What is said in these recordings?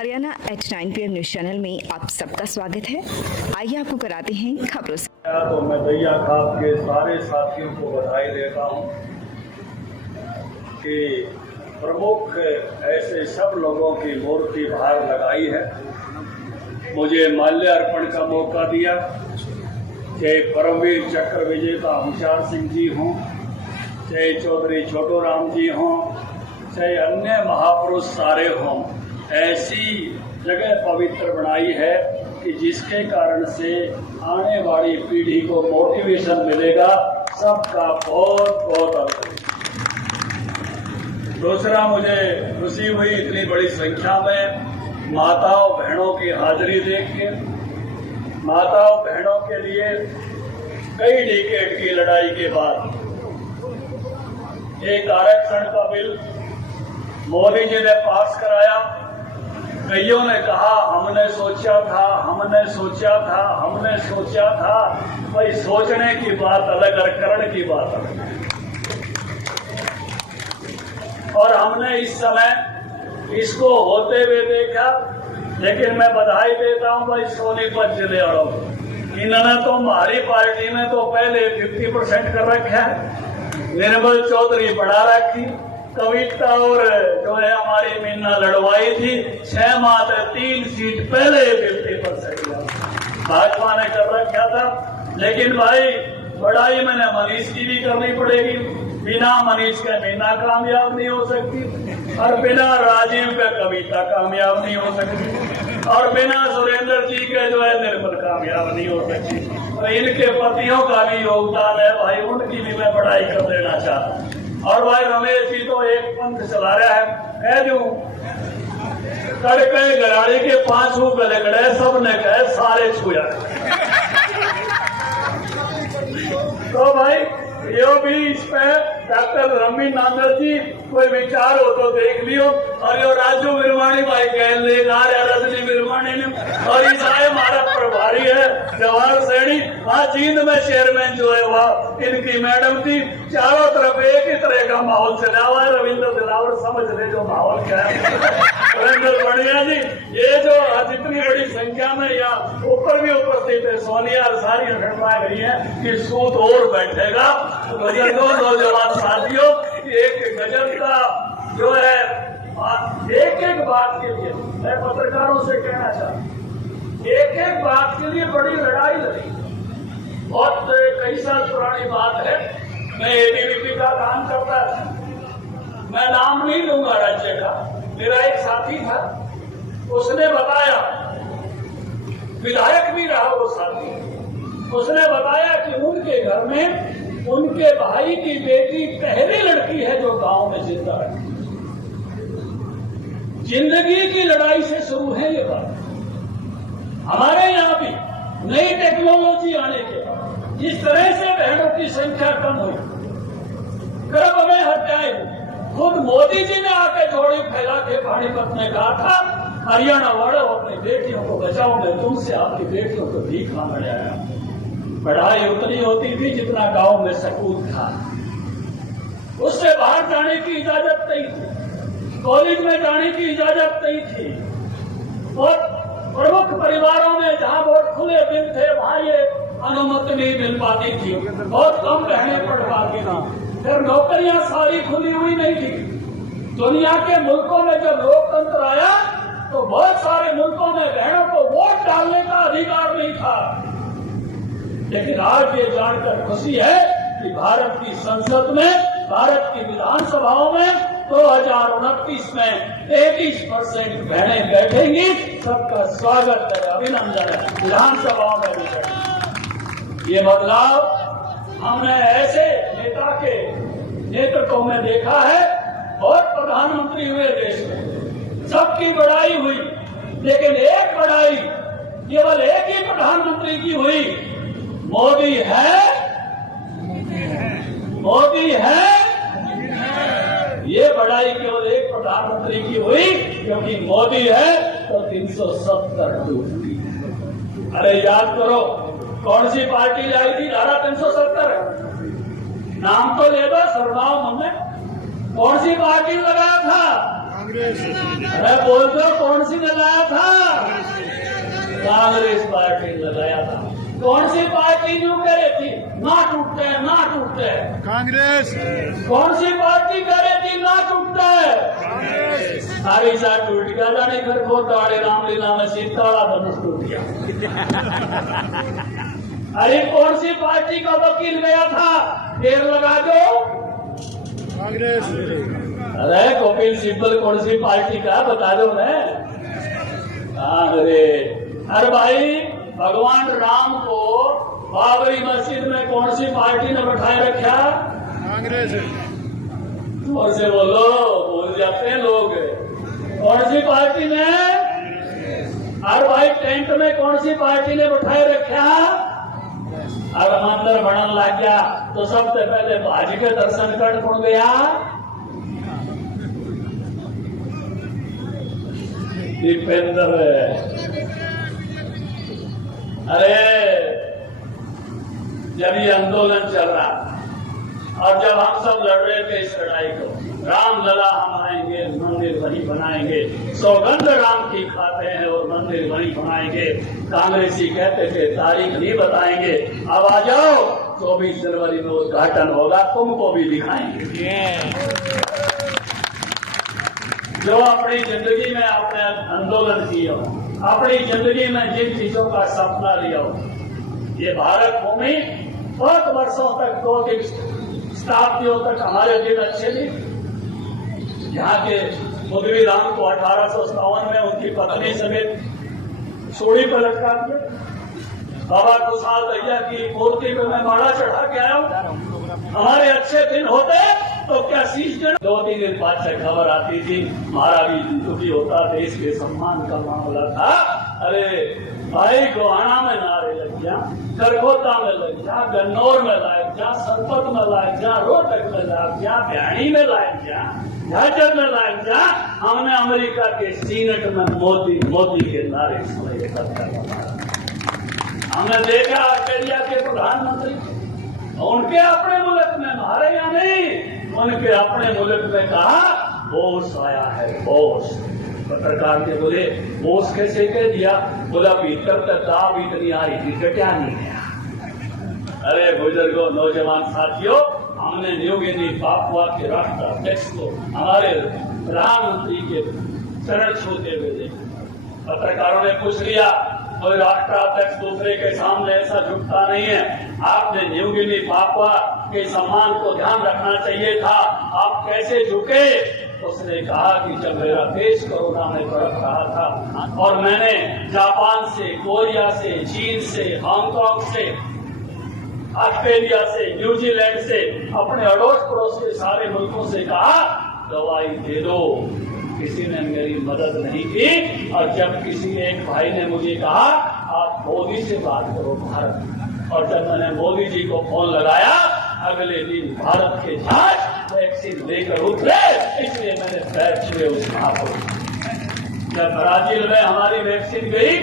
Haryana H9 PM news channel में आप सबका स्वागत है। आइए आपको कराते हैं खबरों से। तो मैं दैया खाप के सारे साथियों को बधाई देता हूं कि प्रमुख ऐसे सब लोगों की मूर्ति बाहर लगाई है, मुझे माल्यार्पण का मौका दिया। चाहे परमवीर चक्र विजेता होशियार सिंह जी हों, चाहे चौधरी छोटू राम जी हों, चाहे अन्य महापुरुष सारे हों, ऐसी जगह पवित्र बनाई है कि जिसके कारण से आने वाली पीढ़ी को मोटिवेशन मिलेगा। सबका बहुत बहुत आभार। दूसरा, मुझे खुशी हुई इतनी बड़ी संख्या में माताओं बहनों की हाजिरी देख के। माताओं बहनों के लिए कई डिकेड की लड़ाई के बाद एक आरक्षण का बिल मोदी जी ने पास कराया। कईयों ने कहा हमने सोचा था। भाई, सोचने की बात अलग और करण की बात अलग। और हमने इस समय इसको होते हुए देखा। लेकिन मैं बधाई देता हूं भाई सोनीपत जिले वालों को। इन्होंने तो हमारी पार्टी में तो पहले 50% कर रखा है। निर्मल चौधरी बढ़ा रखी, कविता और जो है हमारी मीना लड़वाई थी। 6 माह 3 सीट पहले 50% भाजपा ने कर रखा था। लेकिन भाई, बड़ाई मैंने मनीष की भी करनी पड़ेगी। बिना मनीष के मीना कामयाब नहीं हो सकती, और बिना राजीव के कविता कामयाब नहीं हो सकती, और बिना सुरेंद्र जी के जो है निर्मल कामयाब नहीं हो सकती। तो इनके पतियों का भी योगदान है भाई, उनकी भी मैं बड़ाई कर देना चाहता हूँ। और भाई रमेश जी तो एक पंथ चला रहा है जो कड़के गराड़ी के 5 गले गड़े, सबने कहे सारे छुया। तो भाई यो भी इस पे डॉक्टर रमी नांदर जी कोई विचार हो तो देख लियो। और यो राजू विरवाणी भाई कह लेगा रजनी विरवाणी ने, और इस आए हमारा प्रभारी है जवाहर सैनी। हाँ, जींद में चेयरमैन जो है वह इनकी मैडम थी। चारों तरफ एक ही तरह का माहौल चला हुआ है। रविंद्र दिलावर समझ ले जो माहौल क्या है। रविंद्र बढ़िया जी, ये जो आज इतनी बड़ी संख्या में यहाँ ऊपर भी उपस्थित है, सोनिया और सारी घटनाएं गई है कि सूद और बैठेगा। बुजुर्गों, नौजवान साथियों, एक गजब का जो है एक बात के लिए मैं पत्रकारों से कहना चाहता हूँ, एक बात के लिए बड़ी लड़ाई लड़ी। बहुत कई साल पुरानी बात है। मैं एबीवीपी का काम करता था। मैं नाम नहीं लूंगा राज्य का। मेरा एक साथी था, उसने बताया, विधायक भी रहा वो साथी, उसने बताया कि उनके घर में उनके भाई की बेटी पहली लड़की है जो गांव में जिंदा है। जिंदगी की लड़ाई से शुरू है ये बात। हमारे यहाँ भी नई टेक्नोलॉजी आने के बाद जिस तरह से बहनों की संख्या कम हुई, गर्भ में हत्याएं हुई। खुद मोदी जी ने आके जोड़ी फैला के पानीपत में कहा था, हरियाणा वालों अपनी बेटियों को बचाओ, मैं तुमसे आपकी बेटियों को भीख मांगने आया। पढ़ाई उतनी होती थी जितना गांव में सकून था। उससे बाहर जाने की इजाजत नहीं थी, कॉलेज में जाने की इजाजत नहीं थी। और प्रमुख परिवारों में जहां बहुत खुले दिन थे वहां ये अनुमति नहीं मिल पाती थी। बहुत कम बहनें पढ़ पाती थी। फिर नौकरियां सारी खुली हुई नहीं थी। दुनिया के मुल्कों में जब लोकतंत्र आया तो बहुत सारे मुल्कों में बहनों को वोट डालने का अधिकार नहीं था। लेकिन आज ये जानकर खुशी है कि भारत की संसद में, भारत की विधानसभाओं में 2029 में 33% बहनें बैठेंगी। सबका स्वागत है, अभिनंदन है। विधानसभाओं में भी बैठेंगी। ये बदलाव हमने ऐसे नेता के नेतृत्व में देखा है। बहुत प्रधानमंत्री हुए देश में, सबकी बड़ाई हुई, लेकिन एक बड़ाई केवल एक ही प्रधानमंत्री की हुई, मोदी है, मोदी है। ये बड़ाई केवल एक प्रधानमंत्री की हुई, क्योंकि मोदी है तो 370 टूटती। अरे याद करो, कौन सी पार्टी लाई थी धारा 370? नाम तो ले दो, सरनाम हमने। कौन सी पार्टी लगाया था? अरे बोल दो, कौन सी लगाया कांग्रेस पार्टी लगाया था। कौन सी पार्टी न्यू कह रही थी ना टूटते हैं, ना टूटते हैं? कांग्रेस। कौन सी पार्टी कह रही थी ना टूटता है? कांग्रेस। सारी साथ टूट गया था, नहीं फिर को ताड़े रामलीला में सीताड़ा धनुष टूट गया। अरे कौन सी पार्टी का वकील गया था? देर लगा दो। कांग्रेस। अरे कपिल सिब्बल कौन सी पार्टी का बता दो ना। अरे भाई भगवान राम को बाबरी मस्जिद में कौन सी पार्टी ने बैठाए रखा? कांग्रेस। और से बोलो, बोल जाते हैं लोग। कौन सी पार्टी ने? अरे भाई टेंट में कौन सी पार्टी ने बैठाए रखा? अब मंदिर बनने लग गया तो सबसे पहले भाजी के दर्शन कर कौन गया? दीपेंद्र। अरे जब ये आंदोलन चल रहा और जब हम सब लड़ रहे थे इस लड़ाई को, राम लला हम आएंगे, मंदिर वहीं बनाएंगे, सौगंध राम की खाते हैं और मंदिर वहीं बनाएंगे। कांग्रेसी कहते थे तारीख नहीं बताएंगे। अब आ जाओ, 24 जनवरी में उद्घाटन होगा, तुमको भी दिखाएंगे। जो अपनी जिंदगी में आपने आंदोलन किया, अपनी जिंदगी में जिन चीजों का सपना लिया, ये भारत भूमि बहुत वर्षों तक, 2 शताब्दियों तक हमारे दिन अच्छे नहीं। यहाँ के मुदवी राम को 1857 में उनकी पत्नी समेत सूढ़ी पर लटका दिया। बाबा कुशाल दैया की मूर्ति पे मैं माला चढ़ा के आया हूँ। हमारे अच्छे दिन होते तो क्या शीश जन। 2-3 दिन बाद से खबर आती थी हमारा भी दुखी होता, देश के सम्मान का मामला था। अरे भाई गोहाना में नारे लग जा, करखोता में लग जा, गन्नौर में लायक जा, सरपत में लायक जा, रोहतक में लायक जा, भ्याणी में लायक जा, झाझर में लायक जा। हमने अमेरिका के सीनेट में मोदी मोदी के नारे सुने। हमने देखा ऑस्ट्रेलिया के प्रधानमंत्री, उनके अपने मुल्क में, हमारे यहाँ नहीं, उनके अपने मुल्क में कहा बोस आया है, बोस। पत्रकार के बोले बोस कैसे कह दिया? बोला भीतर तक दाब इतनी आ रही थी, क्या नहीं है। अरे बुजुर्गों, नौजवान साथियों, हमने न्यू गिनी पापुआ के राष्ट्राध्यक्ष को हमारे प्रधानमंत्री के चरण छूते हुए देखा। पत्रकारों ने पूछ लिया, कोई राष्ट्राध्यक्ष दूसरे के सामने ऐसा झुकता नहीं है, आपने न्यू गिनी पापुआ के सम्मान को ध्यान रखना चाहिए था, आप कैसे झुके? उसने कहा कि जब मेरा देश कोरोना में तड़प रहा था और मैंने जापान से, कोरिया से, चीन से, हांगकांग से, ऑस्ट्रेलिया से, न्यूजीलैंड से, अपने अड़ोस पड़ोस के सारे मुल्कों से कहा दवाई दे दो, किसी ने मेरी मदद नहीं की। और जब किसी एक भाई ने मुझे कहा आप मोदी से बात करो भारत, और जब मैंने मोदी जी को फोन लगाया, अगले दिन भारत के जहाज वैक्सीन लेकर उतरे, इसलिए मैंने पैर छुए उस महापुरुष। जब ब्राजील में हमारी वैक्सीन गई,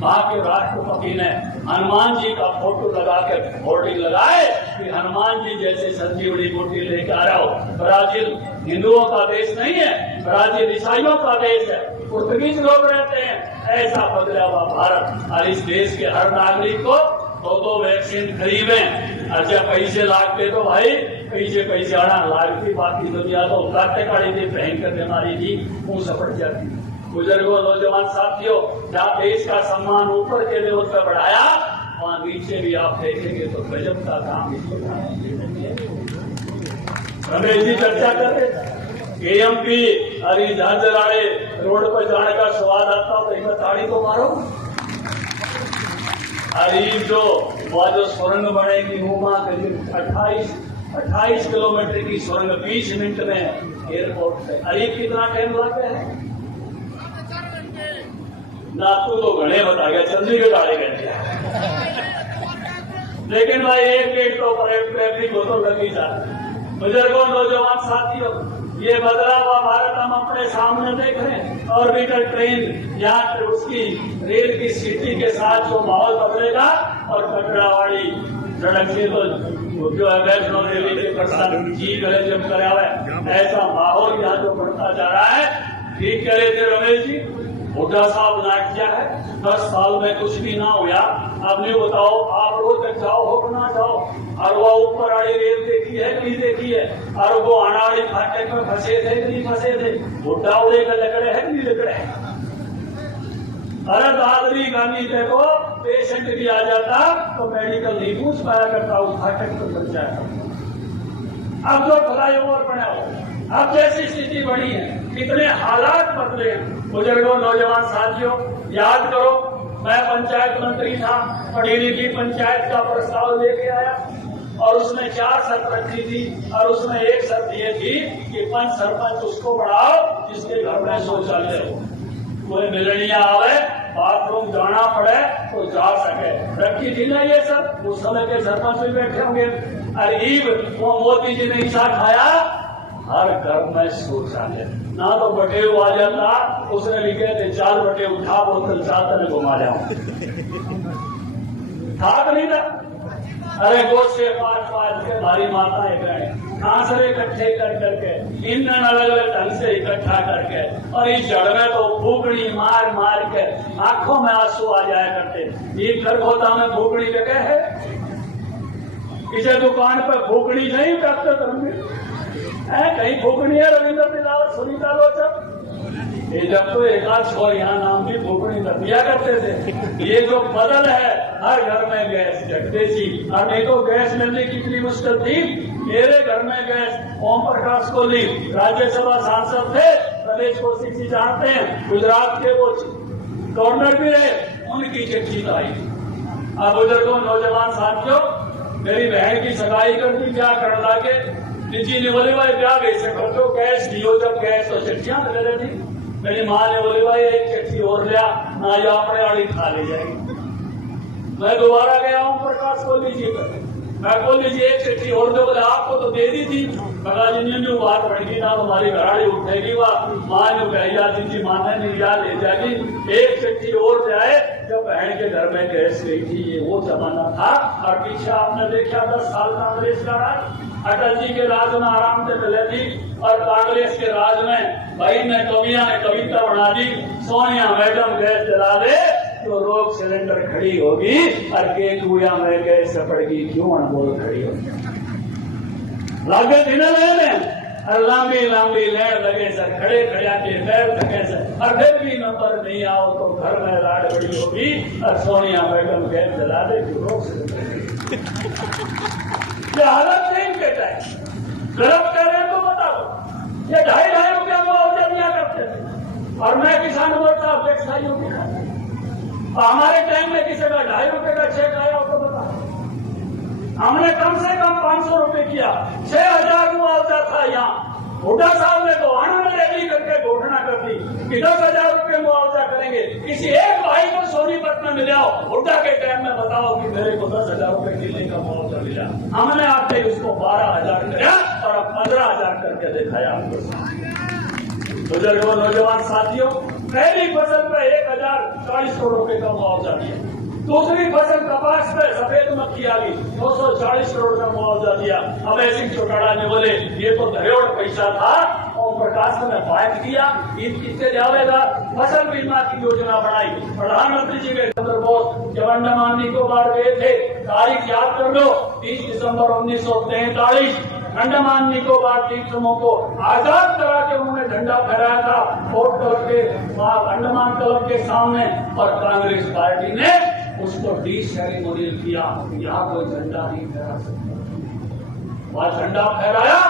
वहां के राष्ट्रपति ने हनुमान जी का फोटो लगाकर होर्डिंग लगाए कि हनुमान जी जैसे संजीवनी बूटी लेकर आ रहा हो। ब्राजील हिंदुओं का देश नहीं है, ब्राजील ईसाइयों का देश है, पुर्तगीज लोग रहते हैं। ऐसा बदला हुआ भारत, और इस देश के हर नागरिक को 2 वैक्सीन फ्री में। अच्छा पैसे लागते तो भाई पैसे आना लागती, बाकी दुनिया तो काटे काढ़ी थी, भयंकर बीमारी थी, मुंह सपट जाती। बुजुर्गों, नौजवान साथियों, जहाँ देश का सम्मान ऊपर के लेवल पर बढ़ाया, वहाँ नीचे भी आप देखेंगे तो गजब का काम रमेश जी चर्चा कर रहे थे। एएमपी अरे झांझराड़े रोड पर जाने का स्वाद आता हो तो एक ताड़ी को मारो। अरे जो सुरंग बनेगी हुमा 28 किलोमीटर की सुरंग 20 मिनट में एयरपोर्ट से। अरे कितना टाइम लगता है? नागपुर तो घने बता गया, चंडीगढ़ आड़े गए, लेकिन भाई एक गेट तो ट्रैफिक हो तो लग ही जाता। बुजुर्गों, नौजवान साथियों, ये बदला हुआ भारत हम अपने सामने देख रहे हैं। ऑर्बिटर ट्रेन यहाँ उसकी रेल की स्थिति के साथ जो माहौल बदलेगा, और कटरावाड़ी सड़क से तो जो है वैष्णो देवी के प्रसाद जी करे जब करा हुआ है, ऐसा माहौल यहाँ जो बढ़ता जा रहा है। ठीक कह रहे थे रमेश जी, हुड्डा साहब ना किया है 10 साल में कुछ भी ना हुआ। अब नहीं बताओ आप रोज तक जाओ हो ना जाओ, और वो ऊपर आड़ी रेल देखी है कि नहीं देखी है, और वो अनाड़ी फाटक में फंसे थे कि नहीं फंसे थे, हुड्डा उड़े का लकड़े है कि नहीं लकड़े है। अरे दादरी गांधी देखो पेशेंट भी आ जाता तो मेडिकल नहीं पूछ पाया करता, उस फाटक पर बच जाता। अब जो फ्लाईओवर बना हो, अब जैसी स्थिति बनी है, कितने हालात बदले हैं। बुजुर्गों नौजवान साथियों याद करो, मैं पंचायत मंत्री था, पटेली की पंचायत का प्रस्ताव लेके आया और उसमें 4 शर्त रखी थी, और उसमें एक शर्त ये थी कि पंच सरपंच उसको बढ़ाओ जिसके घर में शौचालय हो, कोई मिलनिया आवे बाथरूम जाना पड़े तो जा सके, रखी थी ना ये सब। उस समय के सरपंच भी बैठे होंगे। अरीब वो मोदी जी ने ईसा खाया हर घर में शौचालय, ना तो बटे आ जाता, उसने लिखे थे 4 बटे उठा बोतल चाहता में घुमा जाओ, था नहीं था। अरे गोद से 5-5 के भारी माताएं गए, आंसरे इकट्ठे कर करके, ईंधन अलग अलग ढंग से इकट्ठा करके, और इस जड़ में तो फूकड़ी मार मार के आंखों में आंसू आ जाया करते। ये खरगोता में फूकड़ी लगे है, इसे दुकान पर फूकड़ी नहीं करते कहीं फूकनी है रविंद्र दिलावर सुनीता लोचन, ये जब तो एक आध छोर यहाँ नाम की फूकनी दिया करते थे। ये जो बदल है, हर घर में गैस झटके थी, और नहीं तो गैस मिलने की कितनी मुश्किल थी। मेरे घर में गैस ओम प्रकाश कोहली राज्यसभा सांसद थे, प्रदेश को शिक्षी जानते हैं, गुजरात के वो गवर्नर भी रहे, उनकी चिट्ठी आई। अब बुजुर्गों नौजवान साथियों, मेरी बहन की सगाई करती क्या कर लागे जी ने बोले भाई क्या कैसे कर दो, गैस दियो, जब गैस तो चिट्ठियां ले रही थी। मेरी माँ ने बोले भाई एक चिट्ठी और लिया ना, या अपने आड़ी खा ले जाएगी। मैं दोबारा गया हूँ प्रकाश कोहली जी पर, मैं कोहली जी एक चिट्ठी और दो, बोले आपको तो दे दी थी। प्रकाश जी ने बात बढ़ी ना, हमारी घराड़ी उठेगी, वह माँ ने कह जाती थी, माँ ने नहीं याद ले जाएगी, एक चिट्ठी और जाए। जब बहन के घर में गैस गई थी, ये वो जमाना था। और पीछे आपने देखा 10 साल कांग्रेस का राज, अटल जी के राज में आराम से मिले थी, और कांग्रेस के राज में भाई ने कविया ने कविता बना दी, सोनिया मैडम गैस जला दे तो रोग सिलेंडर खड़ी होगी, और केतुया में गैस पड़गी क्यों अनमोल खड़ी होगी। लागे दिन लेने और लंबी लंबी लेन लगे सर, खड़े खड़िया के पैर थके सर, और फिर भी नंबर नहीं आओ तो घर में लाड़ बड़ी होगी, और सोनिया मैडम गैस जला दे तो रोग सिलेंडर। ये हालत नहीं कहता है, गलत कह रहे हैं तो बताओ। ये 2.5 रुपया मुआवजा दिया करते थे, और मैं किसान मोर्चा अध्यक्ष था यूपी का, और हमारे टाइम में किसी का 2.5 रुपये का चेक आया हो तो बताओ। हमने कम से कम 500 रुपए किया, 6,000 मुआवजा था यहाँ। हुड्डा साहब ने तो आनंद रैली करके घोषणा कर दी कि 10,000 रुपए मुआवजा करेंगे। किसी एक भाई को सोनीपत में मिला हो, हुड्डा के टाइम में बताओ कि मेरे को 10,000 रुपए किले का मुआवजा मिला। हमने आपने उसको 12,000 किया और अब 15,000 करके दिखाया आपको। बुजुर्गों नौजवान साथियों, पहली फसल पे 1,040 करोड़ रुपए का मुआवजा दिया, दूसरी फसल कपास पे सफेद मक्खी आ गई 240 करोड़ का मुआवजा दिया। अभय सिंह चौटाला ने बोले ये तो धरेड़ पैसा था, ओम प्रकाश ने बात किया, इससे जावेगा। फसल बीमा की योजना बनाई, प्रधानमंत्री जी के बोस जब अंडमान निकोबार गए थे, तारीख याद कर लो 30 दिसंबर 1943, अंडमान निकोबार द्वीप समूह को आजाद करा के उन्होंने झंडा फहराया था पोर्ट क्लब के अंडमान क्लब के सामने, और कांग्रेस पार्टी ने उसको डी सेरेमोनियल किया, यहाँ कोई झंडा नहीं फहरा सकता। वहां झंडा फहराया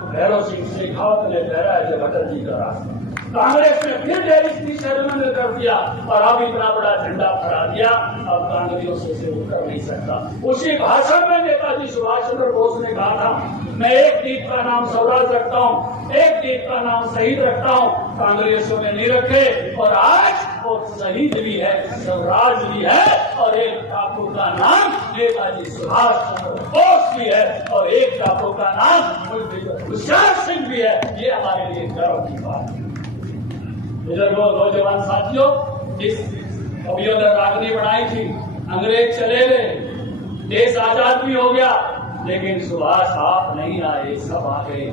तो भैरव सिंह शेखावत ने फहराया जब अटल जी का रास्ता। कांग्रेस ने फिर डी सेरेमोनियल कर दिया, और अब इतना बड़ा झंडा फहरा दिया, अब कांग्रेस से उतर नहीं सकता। उसी भाषण में नेताजी सुभाष चंद्र बोस ने कहा था, मैं एक द्वीप का नाम स्वराज रखता हूँ, एक द्वीप का नाम शहीद रखता हूँ, कांग्रेसों ने नहीं रखे, और आज वो शहीद भी है, स्वराज भी है, और एक टापू का नाम नेताजी सुभाष चंद्र बोस भी है, और एक टापू का नाम हुशियार सिंह भी है। ये हमारे लिए गर्व की बात है। नौजवान साथियों, इस कवियों ने रागनी बनाई थी, अंग्रेज चले गए, देश आजाद भी हो गया, लेकिन सुभाष आप नहीं आए, सब आ गए,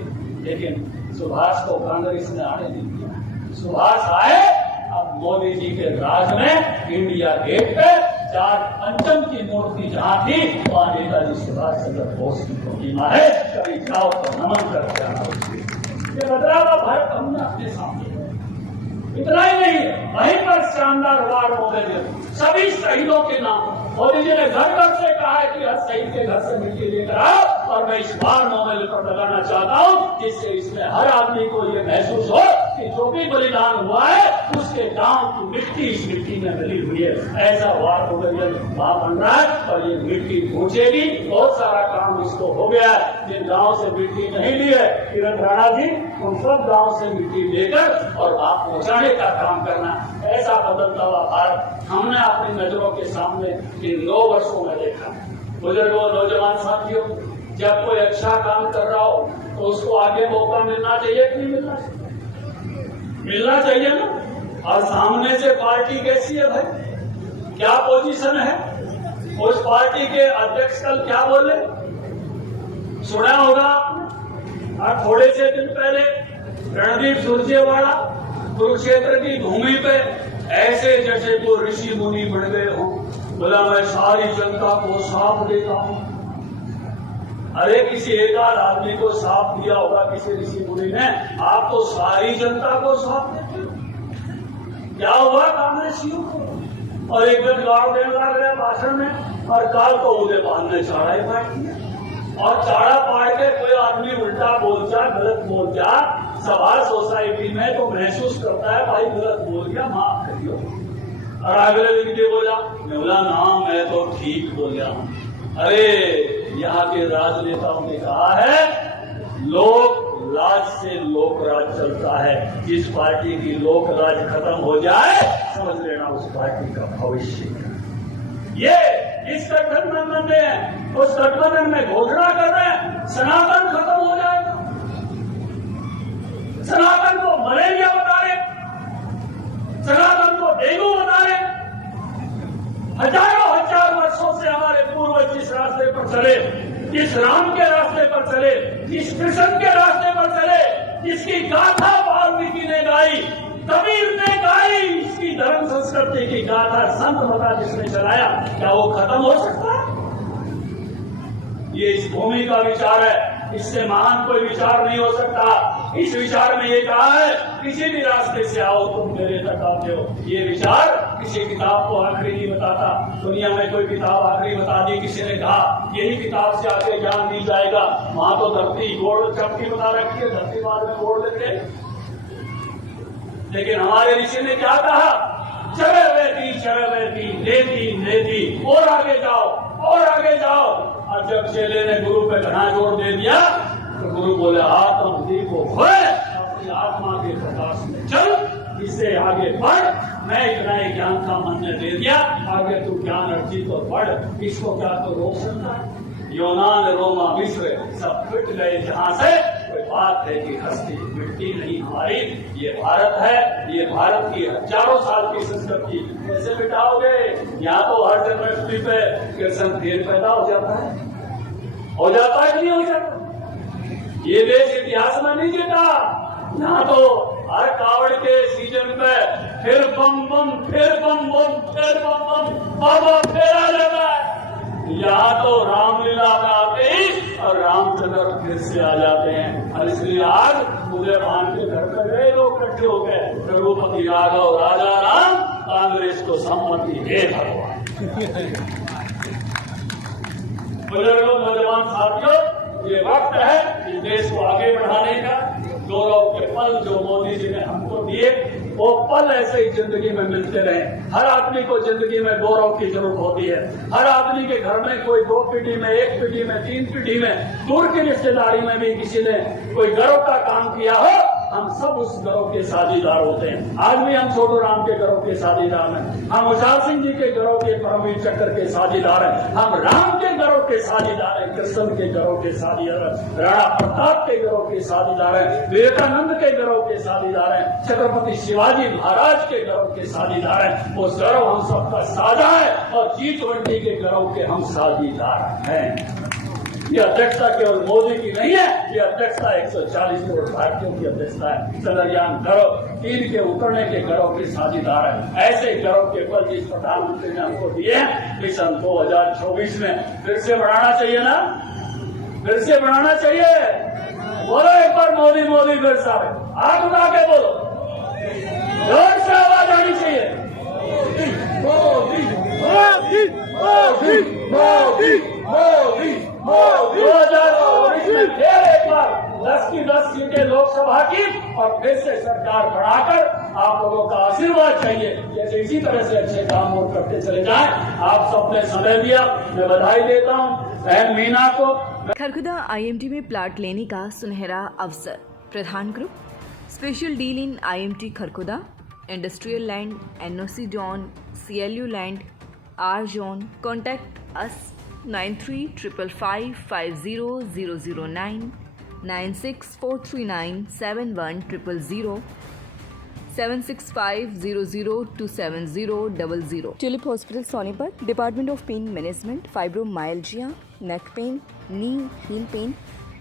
लेकिन सुभाष को कांग्रेस ने आने नहीं दिया। सुभाष आए, अब मोदी जी के राज में इंडिया गेट पे 4 पंचम की मूर्ति जहां थी वहां नेताजी सुभाष चंद्र बोस की प्रतिमा है। कभी जाओ तो नमन करके आना उसके। ये बदलावा भारत हमने अपने सामने, इतना ही नहीं है, वहीं पर शानदार अवार्ड मोदी सभी शहीदों के नाम। मोदी जी ने घर घर से कहा है कि हर शहीद के घर से मिट्टी लेकर आओ, और मैं इस बार नोबेल पर लगाना चाहता हूं जिससे इसमें हर आदमी को ये महसूस हो कि जो भी बलिदान हुआ है उसके गांव की मिट्टी इस मिट्टी में मिली हुई है। ऐसा वार वहां बन रहा है और ये मिट्टी पहुंचेगी। बहुत सारा काम इसको हो गया है। जिन गांव से मिट्टी नहीं ली है किरण राणा जी, उन सब गांव से मिट्टी लेकर और वहां पहुंचाने का काम करना। ऐसा बदलता हुआ भारत हमने अपनी नजरों के सामने इन 9 वर्षों में देखा। बुजुर्गों, नौजवान साथियों, जब कोई अच्छा काम कर रहा हो तो उसको आगे मौका मिलना चाहिए कि नहीं मिलना चाहिए? मिलना चाहिए ना। और सामने से पार्टी कैसी है भाई, क्या पोजीशन है, उस पार्टी के अध्यक्ष कल क्या बोले सुना होगा आपने। और थोड़े से दिन पहले रणदीप सुरजेवाला कुरुक्षेत्र की भूमि पे ऐसे जैसे तो ऋषि मुनि बन गए हो, बोला मैं सारी जनता को साफ देता हूं। अरे किसी एक आध आदमी को साफ दिया होगा किसी ऋषि मुनि ने, आप तो सारी जनता को साफ देते हो। क्या हुआ कांग्रेसियों को? और एक दिन गाड़ देने लग गया भाषण में, और काल को उदय बांध ने चाड़ा ही पाट दिया। और चाड़ा पाट के कोई आदमी उल्टा बोल जा, गलत बोल जा सभा सोसाइटी में तो महसूस करता है भाई गलत बोल गया, माफ करियो। और अगले दिन के बोला ना मैं तो ठीक बोल गया। अरे यहाँ के राजनेताओं ने कहा है लोक राज से लोक राज चलता है। जिस पार्टी की लोक राज खत्म हो जाए समझ लेना उस पार्टी का भविष्य। ये इस गठबंधन में उस गठबंधन में घोषणा कर रहे हैं सनातन खत्म हो जाएगा। सनातन को मलेरिया बता रहे, सनातन को डेंगू बता रहे। हजारों हजार वर्षों से हमारे पूर्वज जिस रास्ते पर चले, जिस राम के रास्ते पर चले, जिस कृष्ण के रास्ते पर चले, जिसकी गाथा वाल्मीकि ने गाई, कबीर ने गाई, इसकी धर्म संस्कृति की गाथा संत मता जिसने चलाया, क्या वो खत्म हो सकता है? ये इस भूमि का विचार है, इससे महान कोई विचार नहीं हो सकता। इस विचार में ये कहा है किसी भी रास्ते से आओ तुम मेरे तक आते हो। ये विचार किसी किताब को आखिरी नहीं बताता। दुनिया में कोई किताब आखिरी बता दी, किसी ने कहा यही किताब से आगे ज्ञान दी जाएगा, वहां तो धरती गोड़ चपटी बता रखी है, धरती बाद में गोड़ लेते। लेकिन हमारे ऋषि ने क्या कहा, चरवेती लेती और आगे जाओ और आगे जाओ। और जब चेले ने गुरु पे घना जोर दे दिया तो गुरु बोले आत्म को खोए, अपनी आत्मा के प्रकाश में चल, इससे आगे बढ़। मैं इतना ही ज्ञान का मन ने दे दिया, आगे तू ज्ञान अर्जित तो बढ़। इसको क्या तो रोक सकता है? योनान रोमा मिश्र सब फिट गए जहां से। कोई बात है कि हस्ती मिट्टी नहीं हमारी, ये भारत है, ये भारत की हजारों साल की संस्कृति कैसे मिटाओगे? यहाँ तो हर जन्माष्टमी पे कृष्ण फिर पैदा हो जाता है कि नहीं हो जाता? ये देश इतिहास में नहीं जीता। यहाँ तो हर कावड़ के सीजन पे फिर बम बम फिर बम बम फिर बम बम बाबा फिर आ जाता है। यहाँ तो रामलीला में आते ही और रामचंद्र फिर से आ जाते हैं। और इसलिए आज उदय भान के घर पर गए लोग इकट्ठे हो गए, रघुपति राघव राजा राम, कांग्रेस को सम्मति हे भगवान। बुजुर्गों, नौजवान साथियों, ये वक्त है इस देश को आगे बढ़ाने का। गौरव के पल जो मोदी जी ने हमको दिए, वो पल ऐसे ही जिंदगी में मिलते रहे। हर आदमी को जिंदगी में गौरव की जरूरत होती है। हर आदमी के घर में कोई 2 पीढ़ी में, 1 पीढ़ी में, 3 पीढ़ी में, दूर की रिश्तेदारी में भी किसी ने कोई गर्व का काम किया हो, हम सब उस गर्व के साझीदार होते हैं। आज भी हम छोटू राम के गर्व के साझीदार हैं, हम उजाल सिंह जी के गर्व के परमवीर चक्र के साझीदार हैं, हम राम के गर्व के साझीदार हैं, कृष्ण के गर्व के साझीदार हैं, राणा प्रताप के गर्व के साझीदार हैं, विवेकानंद के गर्व के साझीदार हैं, छत्रपति शिवाजी महाराज के गर्व के साझीदार हैं। वो गर्व हम सबका साझा है और G20 के गर्व के हम साझीदार हैं। ये अध्यक्षता केवल मोदी की नहीं है, ये अध्यक्षता 140 करोड़ भारतीयों की अध्यक्षता है। चंद्रयान गढ़ो 3 के उतरने के गढ़ों की साझेदार है। ऐसे गढ़ों के बल जिस प्रधानमंत्री ने हमको दिए मिशन 2024 में फिर से बढ़ाना चाहिए ना, फिर से बढ़ाना चाहिए। बोलो एक बार मोदी मोदी फिर सारे हाथ उठा के बोलो, जोर से आवाज आनी चाहिए। मोदी मोदी मोदी मोदी मोदी मोदी 2024 में फिर एक बार 10 की 10 सीटें लोकसभा की और फिर से सरकार बढ़ाकर आप लोगों का आशीर्वाद चाहिए। जैसे इसी तरह से अच्छे काम और करते चले जाएं। आप सबने समय दिया, मैं बधाई देता हूं बहन मीना को। खरखुदा आईएमटी में प्लाट लेने का सुनहरा अवसर। Pradhan group special deal in IMT Kharkhoda, industrial land, NOC zone, CLU land, R zone. Contact us 9355500009, 9643971000, 7650027000। Tulip hospital Sonipat, department of pain management, fibromyalgia, neck pain, knee heel pain,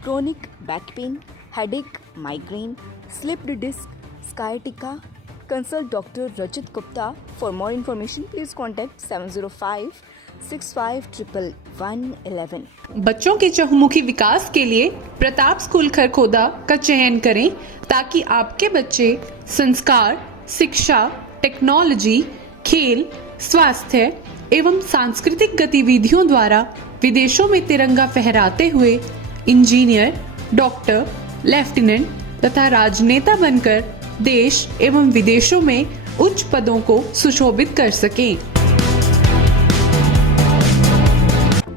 chronic back pain, headache, migraine, slipped disc, sciatica. Consult Dr. Rajat Gupta. For more information, please contact 705-651111. बच्चों के चहुमुखी विकास के लिए Pratap school Kharkhoda का चयन करें ताकि आपके बच्चे संस्कार, शिक्षा, टेक्नोलॉजी, खेल, स्वास्थ्य एवं सांस्कृतिक गतिविधियों द्वारा विदेशों में तिरंगा फहराते हुए इंजीनियर, डॉक्टर, लेफ्टिनेंट तथा राजनेता बनकर देश एवं विदेशों में उच्च पदों को सुशोभित कर सकें।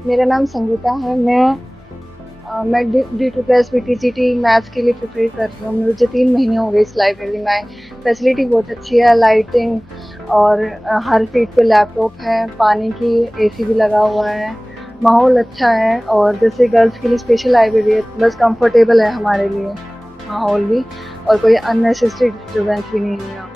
मेरा नाम संगीता है। मैं D2+ BTCT मैथ्स के लिए प्रिपेयर कर रही हूँ। मुझे 3 महीने हो गए इस लाइब्रेरी में। फैसिलिटी बहुत अच्छी है, लाइटिंग और हर सीट पे लैपटॉप है, पानी की AC भी लगा हुआ है, माहौल अच्छा है। और जैसे गर्ल्स के लिए स्पेशल लाइब्रेरी है, बस कंफर्टेबल है हमारे लिए माहौल भी, और कोई अननेसेसरी डिस्टर्बेंस भी नहीं है।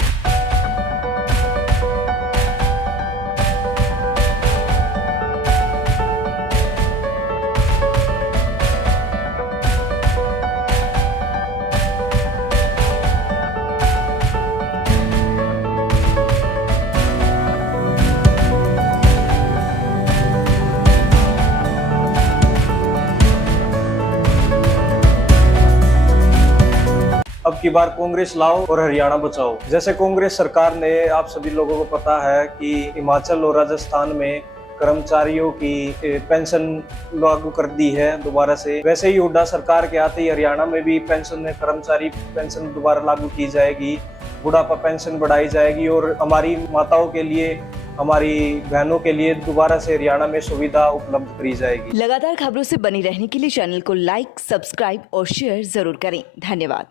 अब की बार कांग्रेस लाओ और हरियाणा बचाओ। जैसे कांग्रेस सरकार ने, आप सभी लोगों को पता है कि हिमाचल और राजस्थान में कर्मचारियों की पेंशन लागू कर दी है दोबारा से, वैसे ही हुड्डा सरकार के आते ही हरियाणा में भी कर्मचारी पेंशन दोबारा लागू की जाएगी, बुढ़ापा पेंशन बढ़ाई जाएगी और हमारी माताओं के लिए, हमारी बहनों के लिए दोबारा से हरियाणा में सुविधा उपलब्ध करी जाएगी। लगातार खबरों से बनी रहने के लिए चैनल को लाइक, सब्सक्राइब और शेयर जरूर करें। धन्यवाद।